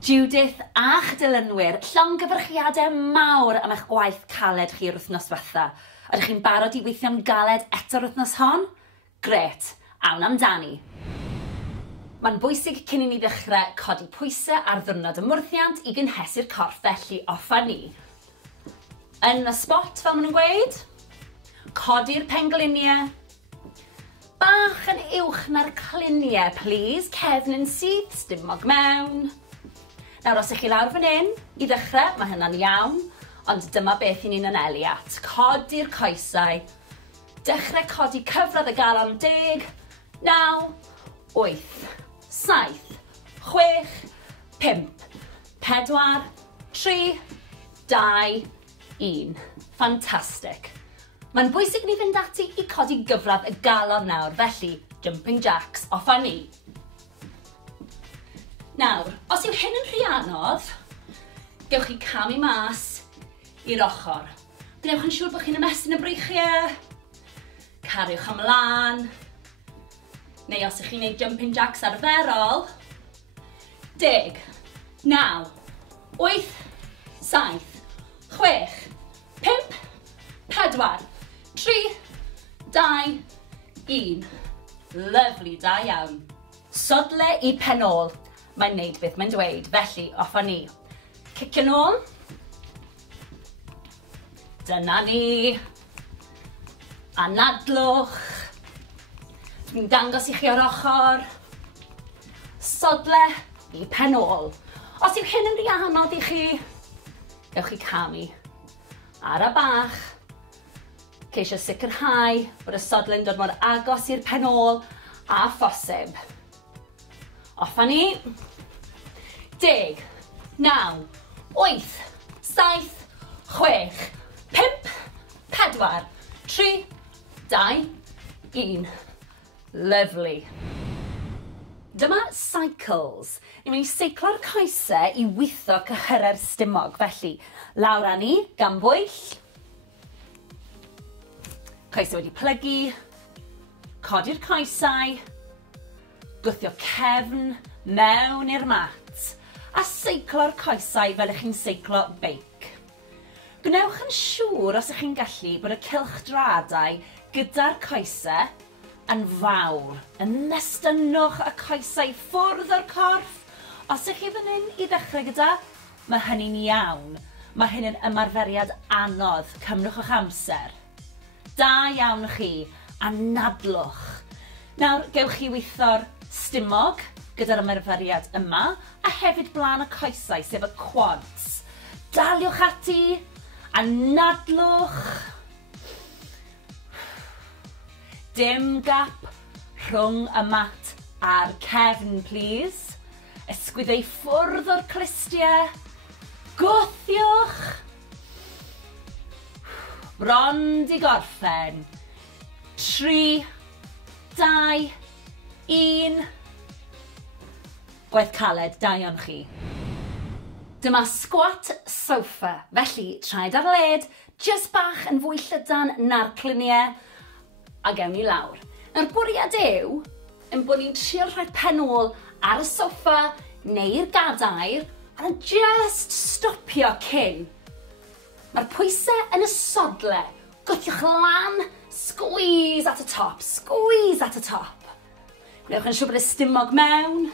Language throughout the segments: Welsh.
Judith a'ch dilynwyr, llongyfarchiadau mawr am eich gwaith caled chi yr wythnos diwetha. Ydych chi'n barod i weithio'n galed eto'r wythnos hon? Gret, awn amdani. Mae'n bwysig cyn i ni ddechrau codi pwysau ar ddiwrnod y mwrthiant i gynhesu'r corff, felly offa ni. Yn y spot, fel maen nhw'n gweud, codi'r pengliniau. Bach yn uwch na'r cliniau, please. Cefn yn syth, stumog mewn. Nawr, os ych chi lawr fan hyn, i ddechrau, mae hynna'n iawn, ond dyma beth i ni'n anelu at. Codi'r coesau. Dechrau codi cyfradd y galon 10, 9, 8, 7, 6, 5, 4, 3, 2, 1. Ffantastig. Mae'n bwysig ni fynd ati i codi gyfradd y galon nawr, felly jumping jacks off a ni. Nawr, os yw hyn yn rhy anodd, gewch chi camu mas i'r ochr. Gwnewch yn siŵr bod chi'n ymestyn y breichiau, cariwch ymlaen, neu os ych chi'n gwneud jumping jacks arferol, 10, 9, 8, 7, 6, 5, 4, 3, 2, 1. Lyfli, da iawn. Sodle i penol. Mae'n neud beth mae'n dweud, felly off a ni. Cicio nôl. Dyna ni. Anadlwch. Dwi'n dangos i chi o'r ochr. Sodle i penol. Os yw hyn yn rhy anodd i chi, gewch chi camu ar y bach. Ceisio sicrhau bod y sodle'n dod mor agos i'r penol a phosib. Off a ni. 10, 9, 8, 7, 6, 5, 4, 3, 2, 1. Lyfli. Dyma cycles. Ni'n mynd i seiclo'r coesau i weithio cyhyrau'r stumog. Felly, lawr â ni, gan bwyll. Coesau wedi plygu. Codi'r coesau. Gwthio cefn mewn i'r mat. A seiclo'r coesau fel ych chi'n seiclo beic. Gwnewch yn siŵr os ych chi'n gallu bod y cylchdradau gyda'r coesau yn fawr. Ymestynwch y coesau ffwrdd o'r corff. Os ych chi fan hyn i ddechrau gyda, mae hynny'n iawn. Mae hyn yn ymarferiad anodd. Cymrwch eich amser. Da iawn chi. Anadlwch. Nawr, gewch chi weithio'r stumog gyda'r ymarferiad yma, a hefyd blaen y coesau, sef y quads. Daliwch ati, anadlwch. Dim gap rhwng y mat a'r cefn, please. Ysgwyddau ffwrdd o'r clistiau. Gwthiwch. Bron di gorffen. 3, 2, 1. Gwaith caled, da iawn chi. Dyma squat sofa, felly traed ar led, just bach yn fwy llydan na'r cliniau, a gewn ni lawr. Nawr bwriad yw, yn bod ni'n trio rhaid penol ar y soffa neu'r gadair, a just stopio cyn. Mae'r pwysau yn y sodle. Gwthiwch lan, squeeze at y top, squeeze at y top. Gwnewch yn siŵr bod y stumog mewn.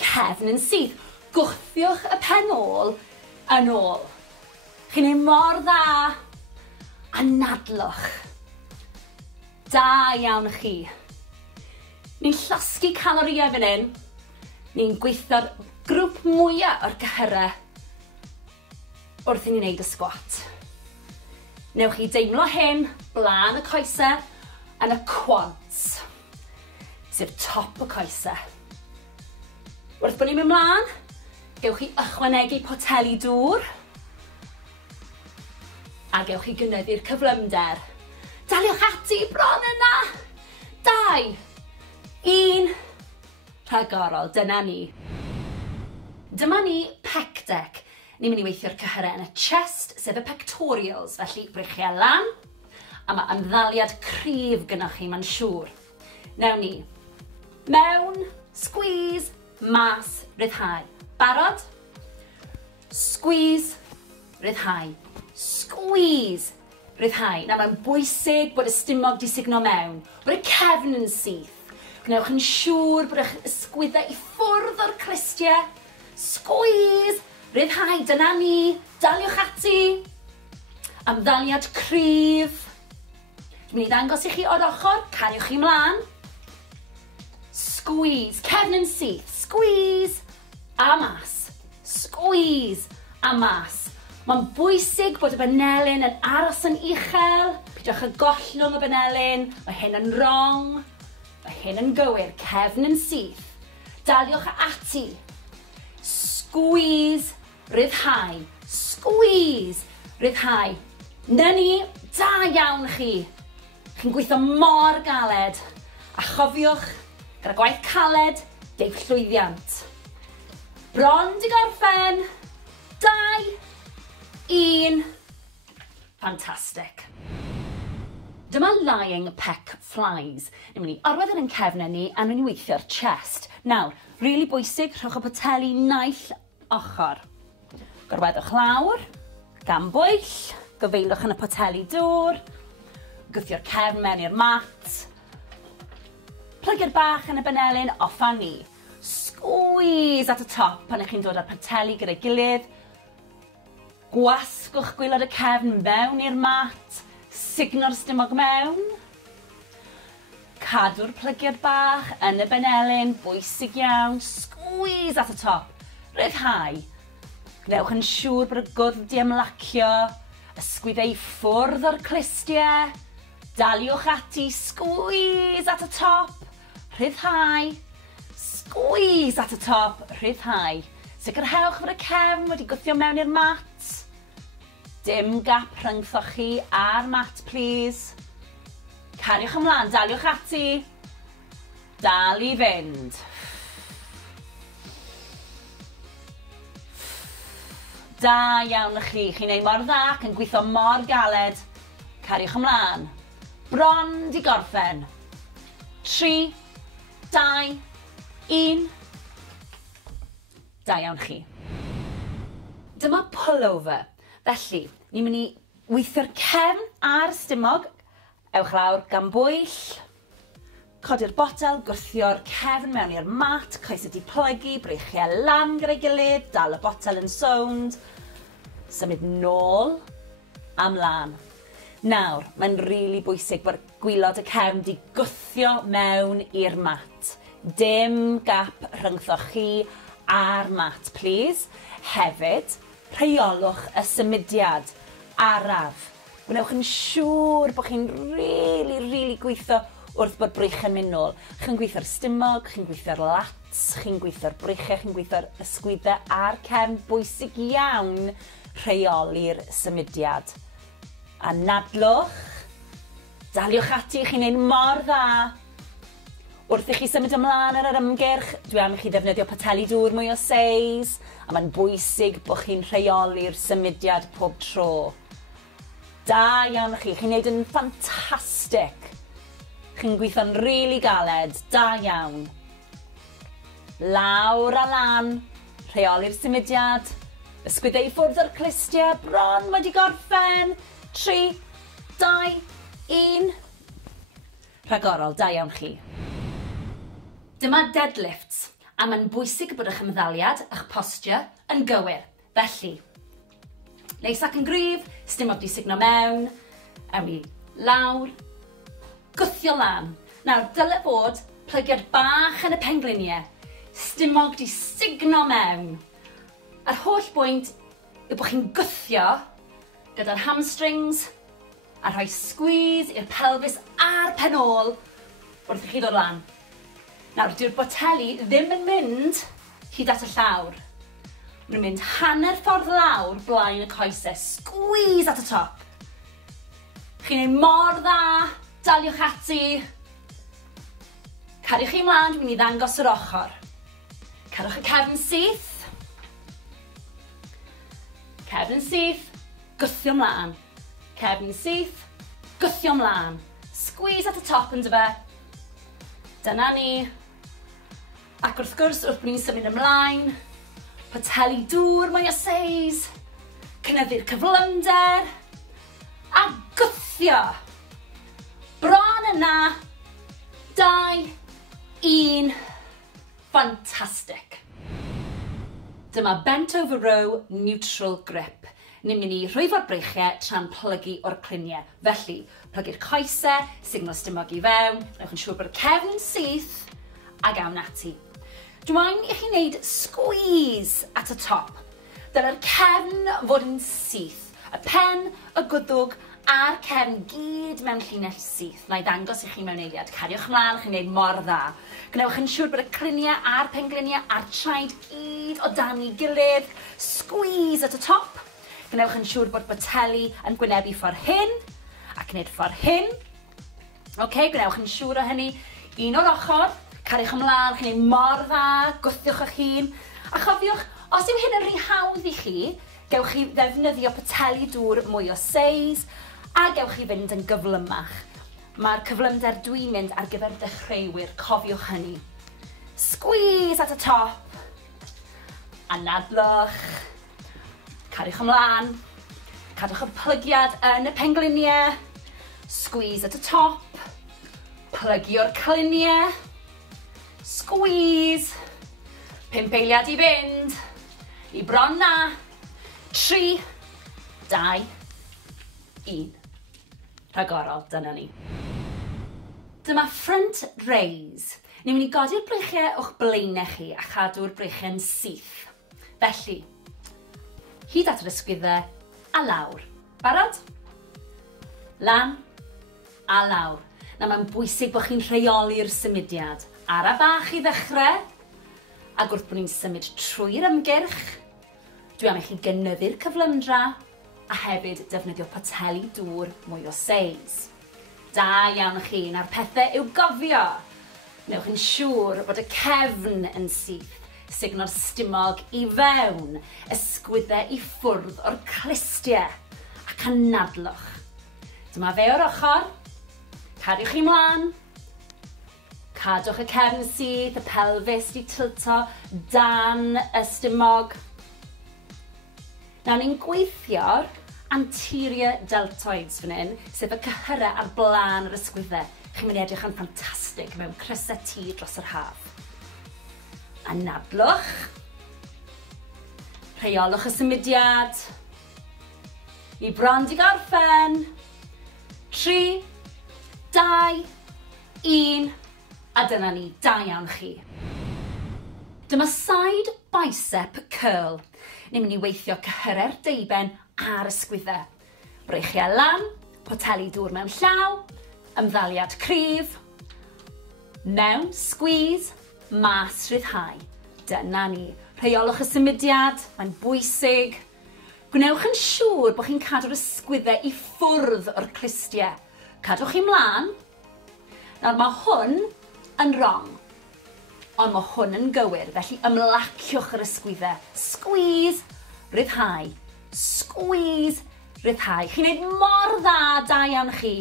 Cefn yn syth. Gwthiwch y penol yn ôl. Chi'n ei mor dda. Anadlwch. Da iawn chi. Ni'n llosgu calorïau fan hyn. Ni'n gweithio'r grŵp mwyaf o'r gyhyrau wrth i ni wneud y squat. Newch chi deimlo hyn, blaen y coesau, yn y quads, sef top y coesau. Wrth bod ni'n mynd mlaen, gewch chi ychwanegu poteli dŵr, a gewch chi gynyddu'r cyflymder. Daliwch ati bron yna! 2, 1, rhagorol, dyna ni. Dyma ni pec deck. Ni'n mynd i weithio'r cyhyrau yn y chest, sef y pectorials, felly breichiau lan, a mae ymddaliad cryf gynnwch chi, mae'n siŵr. Newn ni. Mewn, squeeze, mas, ryddhau. Barod? Squeeze, ryddhau. Squeeze, ryddhau. Nawr mae'n bwysig bod y stumog di signo mewn, bod y cefn yn syth. Gwnewch yn siŵr bod eich ysgwyddau i ffwrdd o'r clistiau. Squeeze, ryddhau, dyna ni, daliwch ati. Amddaliad cryf. Dwi'n mynd i ddangos i chi o'r ochr, cariwch chi mlaen. Squeeze, cefn yn syth, squeeze, a mas. Squeeze, a mas. Mae'n bwysig bod y banelyn yn aros yn uchel. Pidwch y gollwng y banelyn, mae hyn yn wrong. Mae hyn yn gywir, cefn yn syth. Daliwch ati. Squeeze, ryddhau. Squeeze, ryddhau. Na ni, da iawn chi. Chi'n gweithio mor galed. A chofiwch, gyda gwaith caled, deif llwyddiant. Bron di gorffen. 2, 1. Fantastic. Dyma lying peck flies. Ni'n mynd i orwedd yn cefnau ni a ni'n weithio'r chest. Nawr, rili bwysig, rhowch y poteli naill ochr. Gorweddwch lawr, gan bwyll, gyfeilwch yn y poteli dŵr, gwthio'r cefn mewn i'r mat, plygio'r bach yn y banelyn, offa ni. Squeeze at y top pan ych chi'n dod â'r poteli gyda'i gilydd. Gwasgwch gwylod y cefn mewn i'r mat, signo'r stumog mewn. Cadw'r plygiad bach yn y banelyn, bwysig iawn. Squeeze at y top. Ryddhau. Gwnewch yn siŵr bod y gwddf di ymlacio. Ysgwyddau ffwrdd o'r clistiau. Daliwch ati. Squeeze at y top. Ryddhau. Squeeze at y top. Ryddhau. Sicrhewch fod y cefn wedi gwthio mewn i'r mat. Dim gap rhyngthoch chi a'r mat, please. Cariwch ymlaen, daliwch ati. Dal i fynd. Da iawn chi, chi'n neud mor dda ac yn gweithio mor galed. Cariwch ymlaen. Bron di gorffen. 3, 2, 1. Da iawn chi. Dyma pullover. Felly, ni'n mynd i weithio'r cefn a'r stumog. Ewch lawr gan bwyll. Codi'r botel, gwthio'r cefn mewn i'r mat. Coes ydi plygu, breichiau lan gyda'i gilydd. Dal y botel yn sownd. Symud nôl a mlaen. Nawr, mae'n rili bwysig bod gwylod y cefn di gwthio mewn i'r mat. Dim gap rhyngthoch chi a'r mat, please. Hefyd, rheolwch y symudiad araf. Gwnewch yn siŵr bod chi'n rili gweithio wrth bod brych yn mynd nôl. Chi'n gweithio'r stumog, chi'n gweithio'r lats, chi'n gweithio'r breichau, chi'n gweithio'r ysgwyddau a'r cefn. Bwysig iawn rheoli'r symudiad. A nadlwch, daliwch ati, chi'n neud mor dda. Wrth i chi symud ymlaen ar yr ymgyrch, dwi am i chi ddefnyddio poteli dŵr mwy o seis, a mae'n bwysig bod chi'n rheoli'r symudiad pob tro. Da iawn chi, chi'n neud yn ffantastig. Chi'n gweithio'n rili galed, da iawn. Lawr a lan, rheoli'r symudiad, ysgwyddau ffwrdd o'r clistiau, bron wedi gorffen. 3, 2, 1. Rhagorol, da iawn chi. Dyma deadlifts, a mae'n bwysig bod eich ymddaliad, eich posture, yn gywir. Felly, neis ac yn gryf, stumog di signo mewn, ewn i lawr, gwthio lan. Nawr, dyle fod plygiad bach yn y pengliniau, stumog di signo mewn. A'r holl bwynt yw bod chi'n gwthio gyda'r hamstrings, a rhoi squeeze i'r pelvis a'r penôl wrth i chi ddod lan. Nawr, dyw'r boteli ddim yn mynd hyd at y llawr. Mae'n mynd hanner ffordd lawr blaen y coesau. Squeeze at y top. Chi'n neud mor dda. Daliwch ati. Cariwch chi ymlaen, dwi'n mynd i ddangos yr ochr. Cariwch y cefn syth. Cefn syth. Gwthio ymlaen. Cefn syth. Gwthio ymlaen. Squeeze at y top yn dyfa. Dyna ni. Ac wrth gwrs, wrth bod ni'n symud ymlaen, poteli dŵr mwy o seis, cynyddu'r cyflymder, a gwthio. Bron yna, 2, 1, fantastic. Dyma bent over row neutral grip. Ni'n mynd i rhwyfo'r breichiau tra'n plygu o'r cluniau. Felly, plygu'r coesau, signal stumog i fewn, newch yn siŵr bod y cefn yn syth, a gawn ati. Dwi'n i chi wneud squeeze at y top. Dyna'r cefn fod yn syth. Y pen, y gwddwg, a'r cefn gyd mewn llinell syth. Na i ddangos i chi mewn eiliad. Cariwch mlaen, chi'n gwneud mor dda. Gnewch yn siŵr bod y cluniau a'r pengliniau a'r traed gyd o dan ei gilydd. Squeeze at y top. Gnewch yn siŵr bod boteli yn gwynebu ffordd hyn, ac wneud ffordd hyn. Gnewch yn siŵr o hynny. Un o'r ochr, cariwch ymlaen, chi'n gwneud mor dda, gwthiwch eich hun. A chofiwch, os yw hyn yn rhy hawdd i chi, gewch chi ddefnyddio poteli dŵr mwy o seis, a gewch chi fynd yn gyflymach. Mae'r cyflymder dwi'n mynd ar gyfer dechreuwyr, cofiwch hynny. Squeeze at y top. Anadlwch. Cariwch ymlaen. Cadwch y plygiad yn y pengliniau. Squeeze at y top. Plygio'r cluniau. Squeeze. 5 eiliad i fynd. I bron na. 3, 2, 1. Rhagorol, dyna ni. Dyma front raise. Ni'n mynd i godi'r breichiau o'ch blaenau chi a chadw'r breichiau'n syth. Felly, hyd at yr ysgwyddau a lawr. Barod? Lan a lawr. Na mae'n bwysig bod chi'n rheoli'r symudiad. Ara bach i ddechrau, a gwrth bod ni'n symud trwy'r ymgyrch, dwi am i chi gynyddu'r cyflymdra a hefyd defnyddio poteli dŵr mwy o seis. Da iawn chi, na'r pethau i'w gofio. Newch yn siŵr bod y cefn yn syth, signal stumog i fewn, ysgwyddau i ffwrdd o'r clistiau, ac anadlwch. Dyma fe o'r ochr, cariwch chi mlaen, cadwch y cefn syth, y pelfis di tilto dan y stumog. Nawr ni'n gweithio'r anterior deltoids fan hyn, sef y cyhyrau ar blaen yr ysgwyddau. Chi'n mynd i edrych yn ffantastig mewn crysau tŷ dros yr haf. Anadlwch. Rheolwch y symudiad. I bron di gorffen. 3, 2, 1. A dyna ni, da iawn chi. Dyma side bicep curl. Ni'n mynd i weithio cyhyrau'r deiben a'r ysgwyddau. Breichiau lan, poteli dŵr mewn llaw, ymddaliad cryf, mewn, squeeze, mas rhyddhau. Dyna ni. Rheolwch y symudiad, mae'n bwysig. Gwnewch yn siŵr bod chi'n cadw'r ysgwyddau i ffwrdd o'r clistiau. Cadwch chi mlaen. Nawr mae hwn yn wrong, ond mae hwn yn gywir, felly ymlaciwch yr ysgwyddau. Squeeze, rhyddhau. Squeeze, rhyddhau. Chi'n gwneud mor dda, da iawn chi.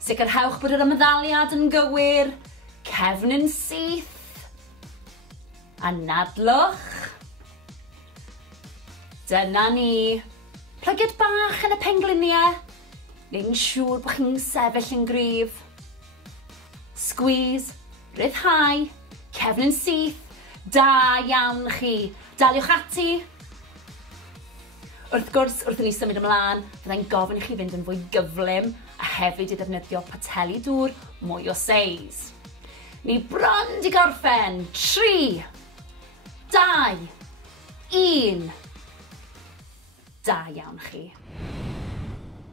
Sicrhewch bod yr ymddaliad yn gywir, cefn yn syth. Anadlwch. Dyna ni. Plygiad bach yn y pengliniau. Neu'n siŵr bod chi'n sefyll yn gryf. Squeeze, rhyddhau, cefn yn syth. Da iawn chi. Daliwch ati. Wrth gwrs, wrth i ni symud ymlaen, fyddai'n gofyn i chi fynd yn fwy gyflym a hefyd i ddefnyddio poteli dŵr mwy o seis. Ni bron di gorffen. 3, 2, 1. Da iawn chi.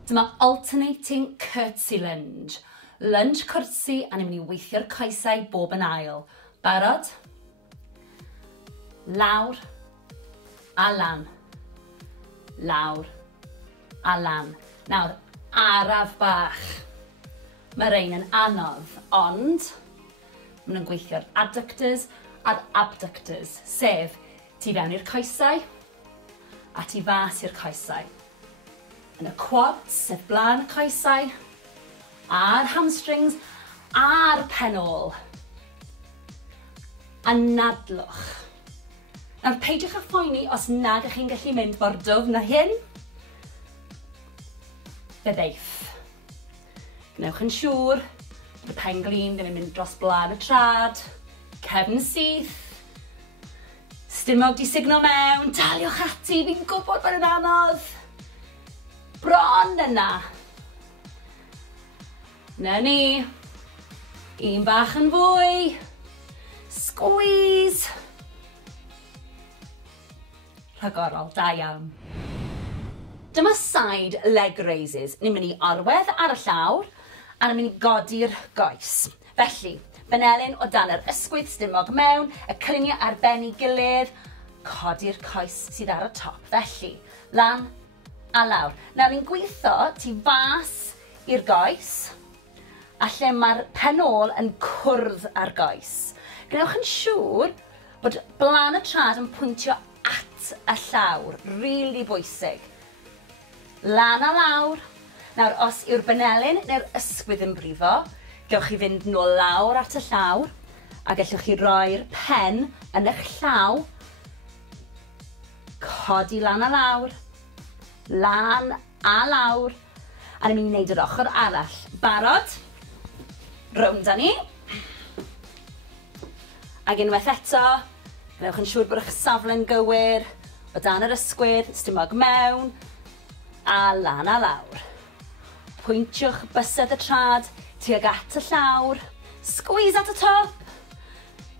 Dyma alternating curtsy lunge. Lunge cwrsi a ni'n mynd i weithio'r coesau bob yn ail. Barod? Lawr a lan. Lawr a lan. Nawr, araf bach. Mae rein yn anodd, ond maen nhw'n gweithio'r adductors a'r abductors, sef tu fewn i'r coesau a tu fas i'r coesau. Yn y quads, sef blaen y coesau, a'r hamstrings, a'r penol. Anadlwch. Nawr peidiwch â phoeni os nag ych chi'n gallu mynd mor dwfn na hyn. Byddeith. Gnewch yn siŵr bod y pen-glin ddim yn mynd dros blaen y trad. Cefn syth. Stumog di signo mewn. Daliwch ati, fi'n gwybod bod yn anodd. Bron yna. Na ni. Un bach yn fwy. Squeeze. Rhagorol, da iawn. Dyma side leg raises. Ni'n mynd i arwedd ar y llawr a ni'n mynd i godi'r goes. Felly, benelyn o dan yr ysgwydd stumog mewn, y cliniau ar ben ei gilydd, codi'r coes sydd ar y top. Felly, lan a lawr. Nawr ni'n gweithio tu fas i'r goes, a lle mae'r pen ôl yn cwrdd ar goes. Gnewch yn siŵr bod blaen y trad yn pwyntio at y llawr, rili bwysig. Lan a lawr. Nawr, os yw'r benelyn neu'r ysgwydd yn brifo, gewch chi fynd nôl lawr at y llawr, a gallwch chi roi'r pen yn eich llaw, codi lan a lawr, lan a lawr, a ni'n mynd i wneud yr ochr arall. Barod? Rownd â ni. Ac unwaith eto, gnewch yn siŵr bod eich safle'n gywir, o dan yr ysgwydd, stumog mewn, a lan a lawr. Pwyntiwch bysedd y trad tuag at y llawr. Squeeze at y top.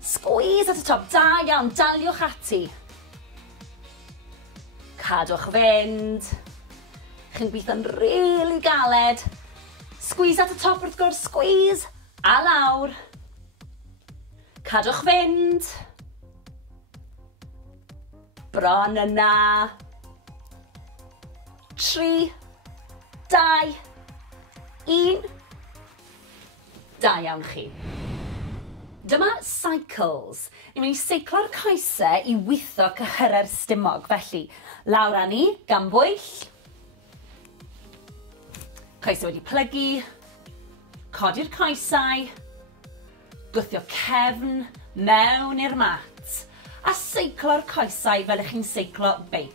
Squeeze at y top. Da iawn, daliwch ati. Cadwch fynd. Chi'n gweithio'n rili galed. Squeeze at y top wrth gwrs, squeeze. A lawr. Cadwch fynd. Bron yna. 3, 2, 1. Da iawn chi. Dyma cycles. Ni'n mynd i seiclo'r coesau i weithio cyhyra'r stumog. Felly, lawr â ni, gan bwyll. Coesau wedi plygu. Codi'r coesau. Gwthio cefn mewn i'r mat. A seiclo'r coesau fel ych chi'n seiclo beic.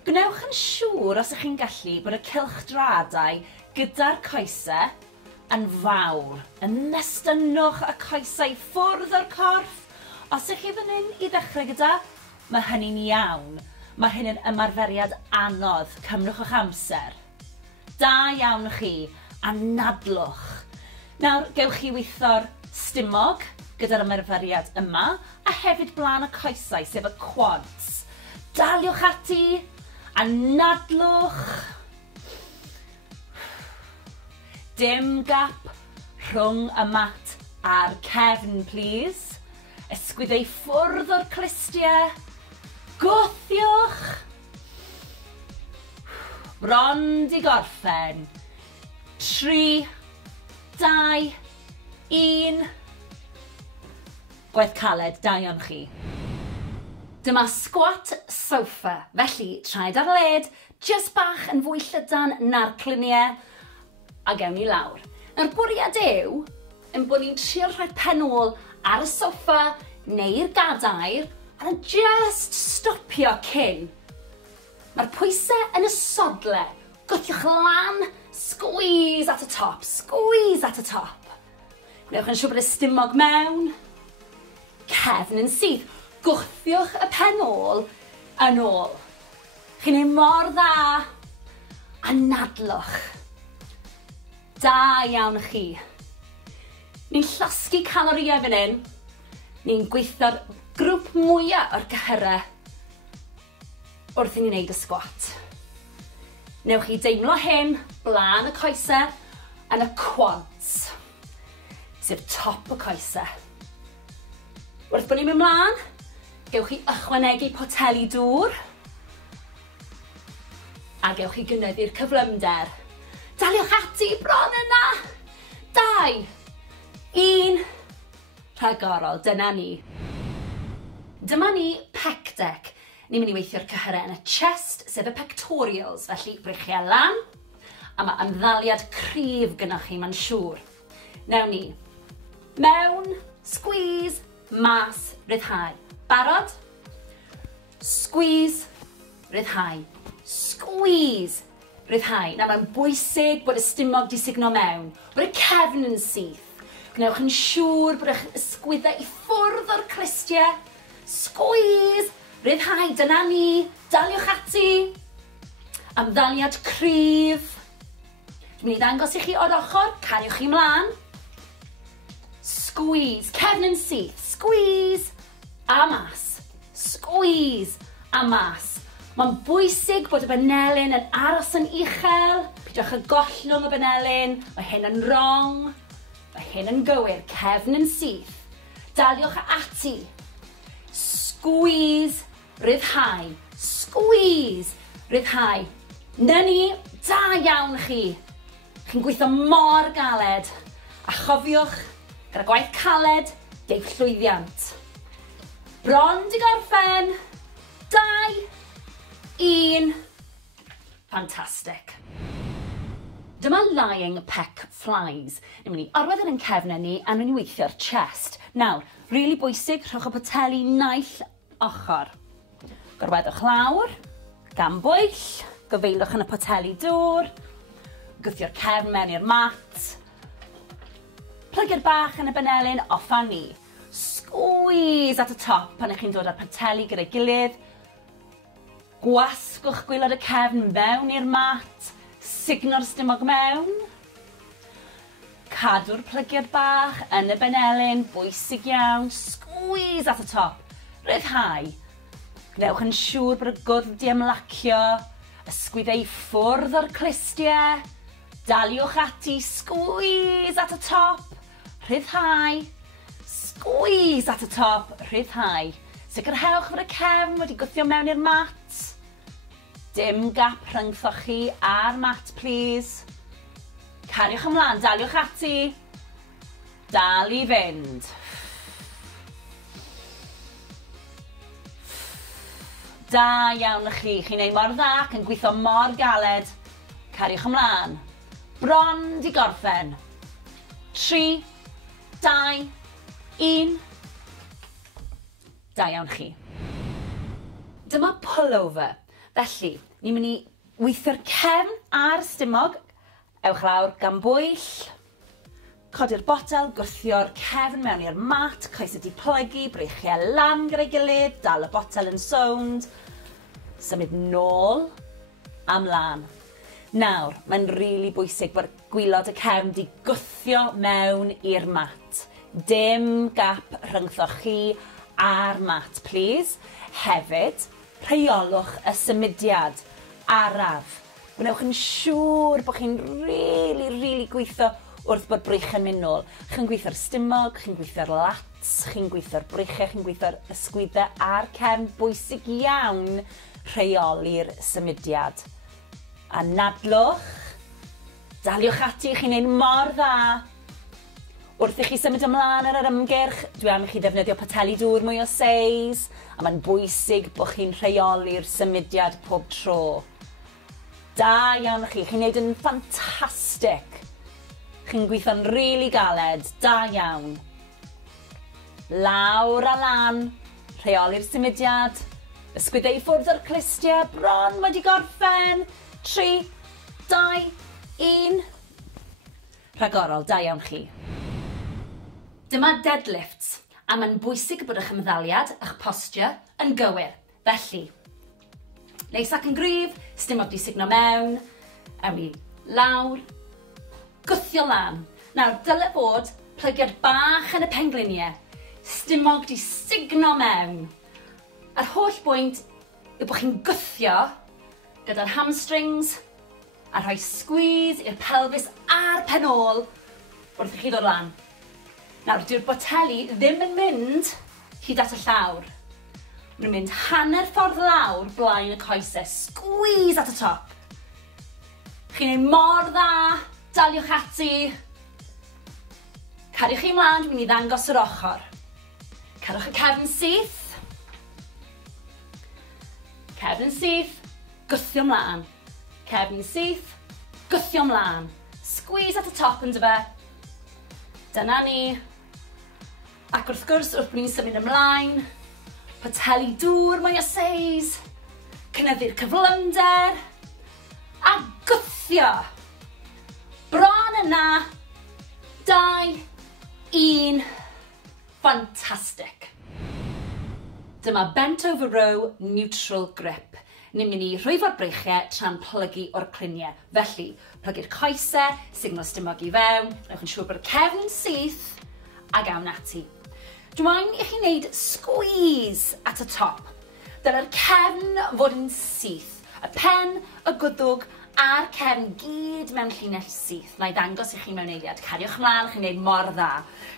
Gnewch yn siŵr os ych chi'n gallu bod y cylchdradau gyda'r coesau yn fawr. Ymestynwch y coesau ffwrdd o'r corff. Os ych chi fan hyn i ddechrau gyda, mae hynny'n iawn. Mae hyn yn ymarferiad anodd. Cymrwch eich amser. Da iawn chi. Anadlwch. Nawr, gewch chi weithio'r stumog gyda'r ymarferiad yma, a hefyd blaen y coesau, sef y quads. Daliwch ati. Anadlwch. Dim gap rhwng y mat a'r cefn, please. Ysgwyddau ffwrdd o'r clistiau. Gwthiwch. Bron di gorffen. 3, 2, 1. Gwaith caled, da iawn chi. Dyma squat sofa, felly traed ar led, jyst bach yn fwy llydan na'r cliniau, a gewn ni lawr. Nawr bwriad yw, yn bod ni'n trio rhoi pen ôl ar y sofa neu'r gadair, a just stopio cyn. Mae'r pwysau yn y sodle. Gwthiwch lan, squeeze at y top, squeeze at y top. Gnewch yn siŵr bod y stumog mewn, cefn yn syth. Gwthiwch y pen ôl yn ôl. Chi'n ei mor dda. Anadlwch. Da iawn chi. Ni'n llosgu calorïau fan hyn. Ni'n gweithio'r grŵp mwyaf o'r cyhyrau wrth i ni wneud y squat. Newch chi deimlo hyn, blaen y coesau, yn y quads, sef top y coesau. Wrth bod ni'n mynd mlaen, gewch chi ychwanegu poteli dŵr, a gewch chi gynyddu'r cyflymder. Daliwch ati, bron yna! 2, 1, rhagorol, dyna ni. Dyma ni pec deck. Ni'n mynd i weithio'r cyhyrau yn y chest, sef y pectorials, felly brychiau lan, a mae ymddaliad cryf gynnwch chi, mae'n siŵr. Newn ni. Mewn, squeeze, mas, ryddhau. Barod? Squeeze, ryddhau. Squeeze, ryddhau. Nawr mae'n bwysig bod y stumog di sugno mewn, bod y cefn yn syth. Gwnewch yn siŵr bod eich ysgwyddau i ffwrdd o'r clistiau. Squeeze, ryddhau, dyna ni, daliwch ati. Ymddaliad cryf. Dwi'n mynd i ddangos i chi o'r ochr, cariwch chi mlaen. Squeeze, cefn yn syth, squeeze, a mas. Squeeze, a mas. Mae'n bwysig bod y benelyn yn aros yn uchel. Pidwch y gollwng y benelyn, mae hyn yn wrong. Mae hyn yn gywir, cefn yn syth. Daliwch ati. Squeeze, ryddhau. Squeeze, ryddhau. Na ni, da iawn chi. Chi'n gweithio mor galed. A chofiwch, gyda gwaith caled, geif llwyddiant. Bron di gorffen. 2, 1. Fantastic. Dyma lying peck flies. Ni'n mynd i orwedd yn cefnau ni a ni'n weithio'r chest. Nawr, really bwysig, rhowch y poteli naill ochr. Gorweddwch lawr, gan bwyll, gyfeilwch yn y poteli dŵr, gwthio'r cefn mewn i'r mat, plygu'r bach yn y benelyn off a ni. Squeeze at y top pan ych chi'n dod â'r poteli gyda'i gilydd. Gwasgwch gwylod y cefn mewn i'r mat, signo'r stumog mewn. Cadw'r plygiad bach yn y benelyn, bwysig iawn. Squeeze at y top, ryddhau. Gnewch yn siŵr bod y gwddf di ymlacio, ysgwyddau ffwrdd o'r clistiau. Daliwch ati, squeeze at y top, ryddhau. Squeeze at y top, ryddhau. Sicrhewch fod y cefn wedi gwthio mewn i'r mat. Dim gap rhyngthoch chi a'r mat, please. Cariwch ymlaen, daliwch ati. Dal i fynd. Da iawn ych chi, chi'n neud mor dda ac yn gweithio mor galed. Cariwch ymlaen. Bron di gorffen. 3, 2, 1. Da iawn chi. Dyma pullover. Felly, ni'n mynd i weithio'r cefn a'r stumog. Ewch lawr gan bwyll. Codi'r botel, gwthio'r cefn mewn i'r mat, coes ydi plygu, breichiau lan gyda'i gilydd, dal y botel yn sownd. Symud nôl a mlaen. Nawr, mae'n rili bwysig bod gwylod y cefn di gwthio mewn i'r mat. Dim gap rhyngthoch chi a'r mat, please. Hefyd, rheolwch y symudiad araf. Gwnewch yn siŵr bod chi'n rili gweithio wrth bod brych yn mynd nôl. Chi'n gweithio'r stumog, chi'n gweithio'r lats, chi'n gweithio'r breichiau, chi'n gweithio'r ysgwyddau a'r cefn. Bwysig iawn rheoli'r symudiad. A nadlwch, daliwch ati, chi'n neud mor dda. Wrth i chi symud ymlaen ar yr ymgyrch, dwi am i chi ddefnyddio poteli dŵr mwy o seis, a mae'n bwysig bod chi'n rheoli'r symudiad pob tro. Da iawn chi, chi'n neud yn ffantastig. Chi'n gweithio'n rili galed, da iawn. Lawr a lan, rheoli'r symudiad, ysgwyddau i ffwrdd o'r clistiau, bron wedi gorffen. 3, 2, 1. Rhagorol, da iawn chi. Dyma deadlifts, a mae'n bwysig bod eich ymddaliad, eich posture, yn gywir. Felly, neis ac yn gryf, stumog di signo mewn, ewn ni lawr, gwthio lan. Nawr, dyle bod plygiad bach yn y pengliniau, stumog di signo mewn. A'r holl bwynt yw bod chi'n gwthio gyda'r hamstrings a rhoi squeeze i'r pelvis a'r penôl wrth i chi ddod lan. Nawr, dyw'r boteli ddim yn mynd hyd at y llawr. Mae'n mynd hanner ffordd lawr blaen y coesau. Squeeze at y top. Chi'n ei mor dda, daliwch ati. Cariwch chi mlaen, dwi'n mynd i ddangos yr ochr. Cadwch y cefn syth. Cefn syth, gwthio mlaen. Cefn syth, gwthio mlaen. Squeeze at y top yn dyfa. Dyna ni. Ac wrth gwrs, wrth bod ni'n symud ymlaen, Poteli dŵr mwy o seis, cynyddu'r cyflymder, a gwthio. Bron yna, 2, 1, fantastic. Dyma bent over row neutral grip. Ni'n mynd i rhwyfo'r breichiau tra'n plygu o'r cluniau. Felly, plygu'r coesau, signal stumog i fewn, rhaid chi'n siŵr bod y cefn yn syth, a gawn ati. Dwi'n i chi wneud squeeze at y top. Dyna'r cefn fod yn syth. Y pen, y gwddwg, a'r cefn gyd mewn llinell syth. Na i ddangos i chi mewn eiliad. Cariwch ymlaen, chi'n gwneud mor dda.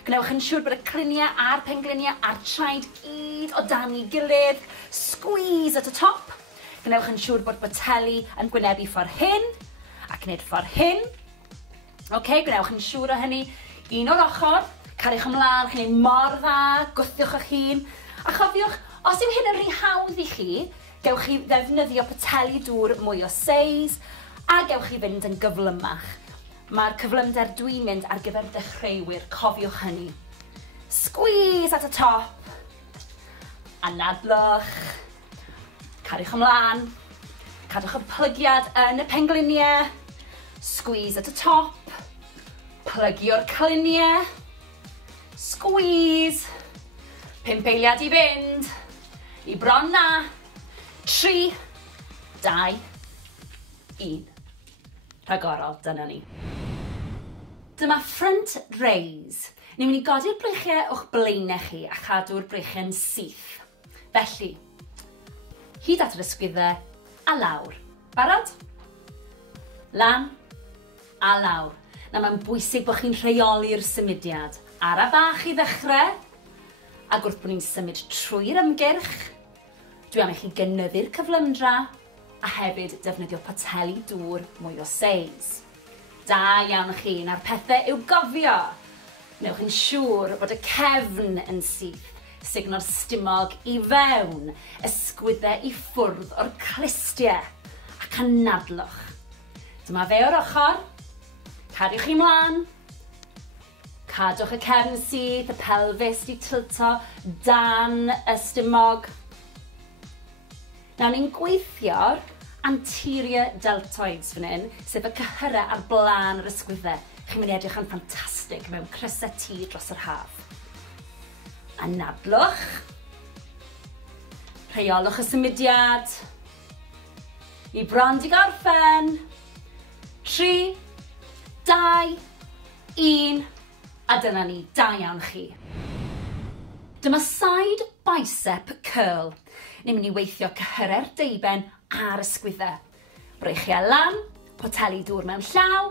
Gnewch yn siŵr bod y cluniau a'r pengliniau a'r traed gyd o dan i gilydd. Squeeze at y top. Gnewch yn siŵr bod boteli yn gwynebu ffordd hyn, ac wneud ffordd hyn. Gnewch yn siŵr o hynny. Un o'r ochr, cariwch ymlaen, chi'n gwneud mor dda, gwthiwch eich hun. A chofiwch, os yw hyn yn rhy hawdd i chi, gewch chi ddefnyddio poteli dŵr mwy o seis, a gewch chi fynd yn gyflymach. Mae'r cyflymder dwi'n mynd ar gyfer dechreuwyr, cofiwch hynny. Squeeze at y top. Anadlwch. Cariwch ymlaen. Cadwch y plygiad yn y pengliniau. Squeeze at y top. Plygio'r cluniau. Squeeze. 5 eiliad i fynd. I bron na. 3, 2, 1. Rhagorol, dyna ni. Dyma front raise. Ni'n mynd i godi'r breichiau o'ch blaenau chi a chadw'r breichiau'n syth. Felly, hyd at yr ysgwyddau a lawr. Barod? Lan a lawr. Na mae'n bwysig bod chi'n rheoli'r symudiad. Ara bach i ddechrau, ac wrth bod ni'n symud trwy'r ymgyrch, dwi am i chi gynyddu'r cyflymdra a hefyd defnyddio poteli dŵr mwy o seis. Da iawn chi, na'r pethau i'w gofio. Wnewch yn siŵr bod y cefn yn syth, signal stumog i fewn, ysgwyddau i ffwrdd o'r clistiau, ac anadlwch. Dyma fe o'r ochr, cariwch chi mlaen, cadwch y cefn syth, y pelfis di tilto dan y stumog. Nawr ni'n gweithio'r anterior deltoids fan hyn, sef y cyhyrau ar blaen yr ysgwyddau. Chi'n mynd i edrych yn ffantastig mewn crysau T dros yr haf. Anadlwch. Rheolwch y symudiad. I bron di gorffen. 3, 2, 1. A dyna ni, da iawn chi. Dyma side bicep curl. Ni'n mynd i weithio cyhyrau'r deiben a'r ysgwyddau. Breichiau lan, poteli dŵr mewn llaw,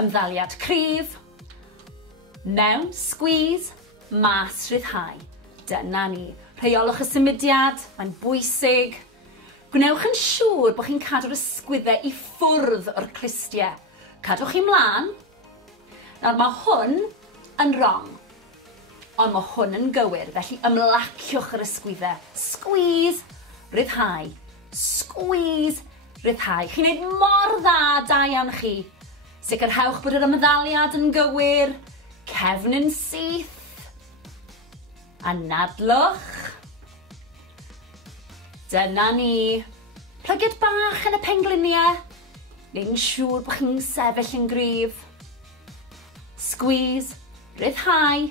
ymddaliad cryf, mewn, squeeze, mas rhyddhau. Dyna ni. Rheolwch y symudiad, mae'n bwysig. Gwnewch yn siŵr bod chi'n cadw'r ysgwyddau i ffwrdd o'r clistiau. Cadwch chi mlaen. Nawr mae hwn yn wrong, ond mae hwn yn gywir, felly ymlaciwch yr ysgwyddau. Squeeze, rhyddhau. Squeeze, rhyddhau. Chi'n gwneud mor dda, da iawn chi. Sicrhewch bod yr ymddaliad yn gywir, cefn yn syth, anadlwch. Dyna ni. Plygiad bach yn y pengliniau, neu'n siŵr bod chi'n sefyll yn gryf. Squeeze, rhyddhau,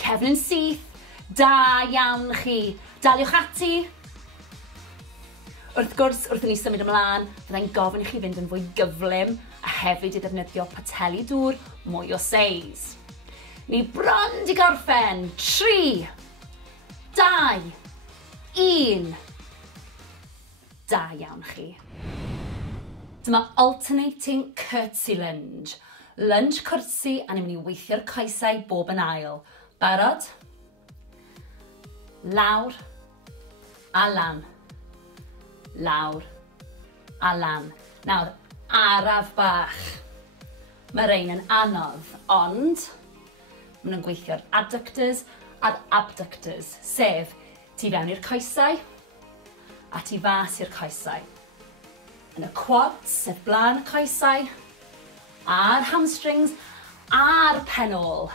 cefn yn syth, da iawn chi. Daliwch ati. Wrth gwrs, wrth i ni symud ymlaen, fyddai'n gofyn i chi fynd yn fwy gyflym a hefyd i ddefnyddio poteli dŵr mwy o seis. Ni bron di gorffen. 3, 2, 1. Da iawn chi. Dyma alternating curtsy lunge. Lunge cwrsi a ni'n mynd i weithio'r coesau bob yn ail. Barod? Lawr a lan. Lawr a lan. Nawr, araf bach. Mae rein yn anodd, ond maen nhw'n gweithio'r adductors a'r abductors, sef tu fewn i'r coesau a tu fas i'r coesau. Yn y quads, sef blaen y coesau, a'r hamstrings, a'r penol.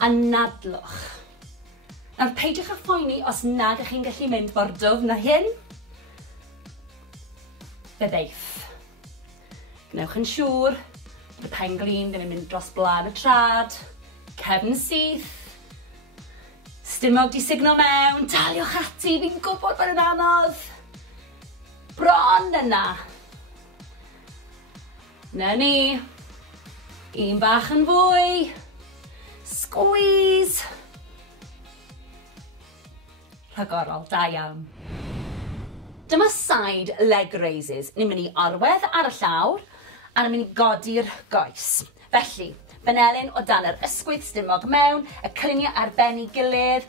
Anadlwch. Nawr peidiwch â phoeni os nag ych chi'n gallu mynd mor dwfn na hyn. Byddeith. Gnewch yn siŵr bod y pen glin ddim yn mynd dros blaen y trad, cefn syth, stumog di signo mewn, daliwch ati, fi'n gwybod bod yn anodd. Bron yna. Na ni. Un bach yn fwy. Squeeze. Rhagorol, da iawn. Dyma side leg raises. Ni'n mynd i arwedd ar y llawr a ni'n mynd i godi'r goes. Felly, benelyn o dan yr ysgwydd stumog mewn, y cliniau ar ben ei gilydd,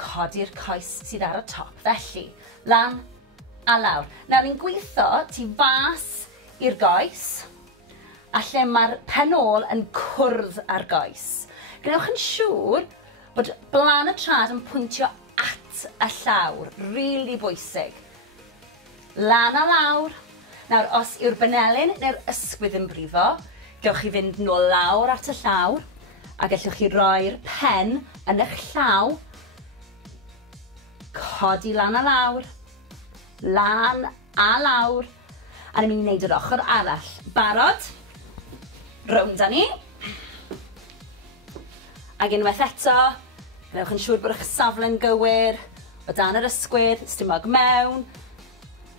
codi'r coes sydd ar y top. Felly, lan a lawr. Nawr ni'n gweithio tu fas i'r goes, a lle mae'r penol yn cwrdd ar goes. Gnewch yn siŵr bod blaen y trad yn pwyntio at y llawr. Rili bwysig. Lan a lawr. Nawr, os yw'r benelyn neu'r ysgwydd yn brifo, gewch chi fynd nôl lawr at y llawr, a gallwch chi roi'r pen yn eich llaw, codi lan a lawr, lan a lawr, a ni'n mynd i wneud yr ochr arall. Barod? Rownd â ni. Ac unwaith eto, gnewch yn siŵr bod eich safle'n gywir, o dan yr ysgwydd, stumog mewn,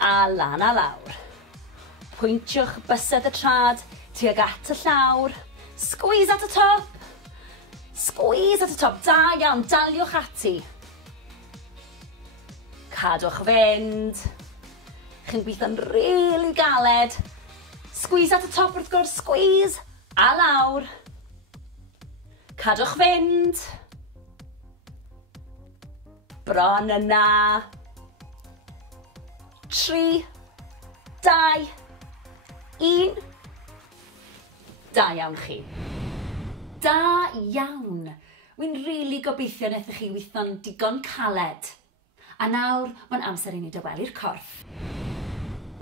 a lan a lawr. Pwyntiwch bysedd y trad tuag at y llawr. Squeeze at y top. Squeeze at y top. Da iawn, daliwch ati. Cadwch fynd. Chi'n gweithio'n rili galed. Squeeze at y top wrth gwrs, squeeze. A lawr. Cadwch fynd. Bron yna. 3, 2, 1. Da iawn chi. Da iawn. Wy'n rili gobeithio wnaethoch chi weithio'n digon caled. A nawr, mae'n amser i ni dawelu'r corff.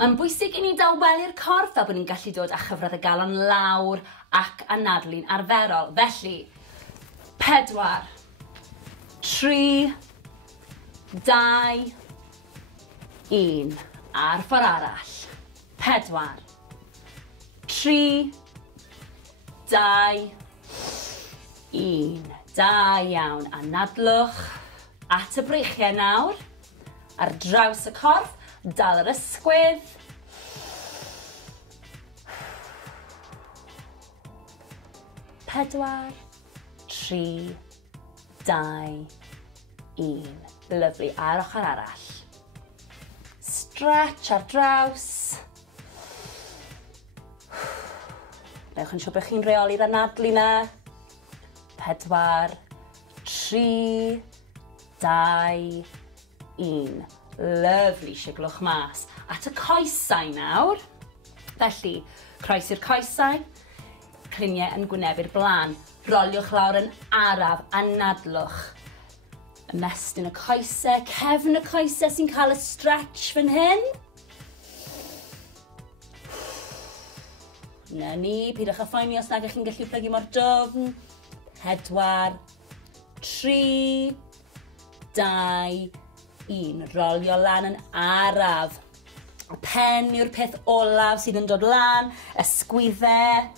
Mae'n bwysig i ni dawelu'r corff fel bod ni'n gallu dod â chyfradd y galon lawr ac anadlu'n arferol. Felly, 4, 3, 2, 1. Ar ffordd arall. 4, 3, 2, 1. Da iawn. Anadlwch at y breichiau nawr. Ar draws y corff. Dal yr ysgwydd. 4, 3, 2, 1. Lyfli. Ar ochr arall. Stretch ar draws. Newch yn siŵr bod chi'n reoli'r anadlu na. 4, 3, 2, 1. Lyfli, siglwch mas. At y coesau nawr. Felly, croes i'r coesau. Cliniau yn gwynebu'r blaen. Roliwch lawr yn araf, anadlwch. Ymestyn y coesau, cefn y coesau sy'n cael y stretch fan hyn. Na ni, pidwch â phoeni os nag ych chi'n gallu plygu mor dwfn. 4, 3, 2, 1. Rolio lan yn araf. Y pen yw'r peth olaf sydd yn dod lan. Ysgwyddau,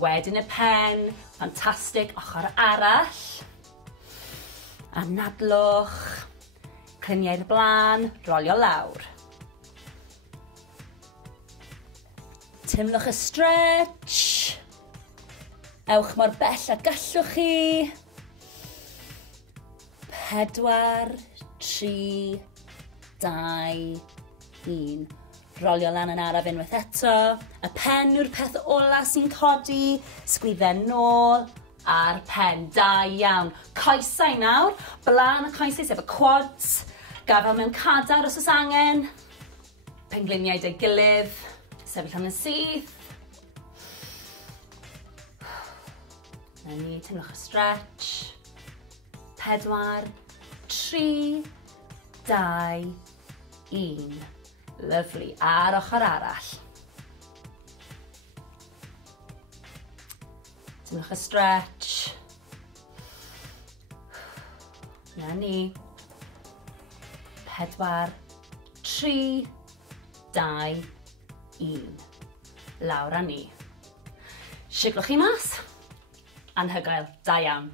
wedyn y pen. Fantastic, ochr arall. Anadlwch, cliniau'r blaen, rolio lawr. Tymlwch y stretch. Ewch mor bell a gallwch chi. 4, 3, 2, 1. Rolio lan yn araf unwaith eto. Y pen yw'r peth ola sy'n codi. Sgwyddau nôl. A'r pen, da iawn. Coesau nawr, blaen y coesau sef y quads, gafel mewn cadar os oes angen, pengliniau dy gilydd, sefyll am y syth. Na ni, tynwch y stretch. 4, 3, 2, 1. Lyfli, ar ochr arall. Tynwch y stretch. Na ni. 4, 3, 2, 1. Lawr â ni. Siglwch chi mas. Anhygoel, da iawn.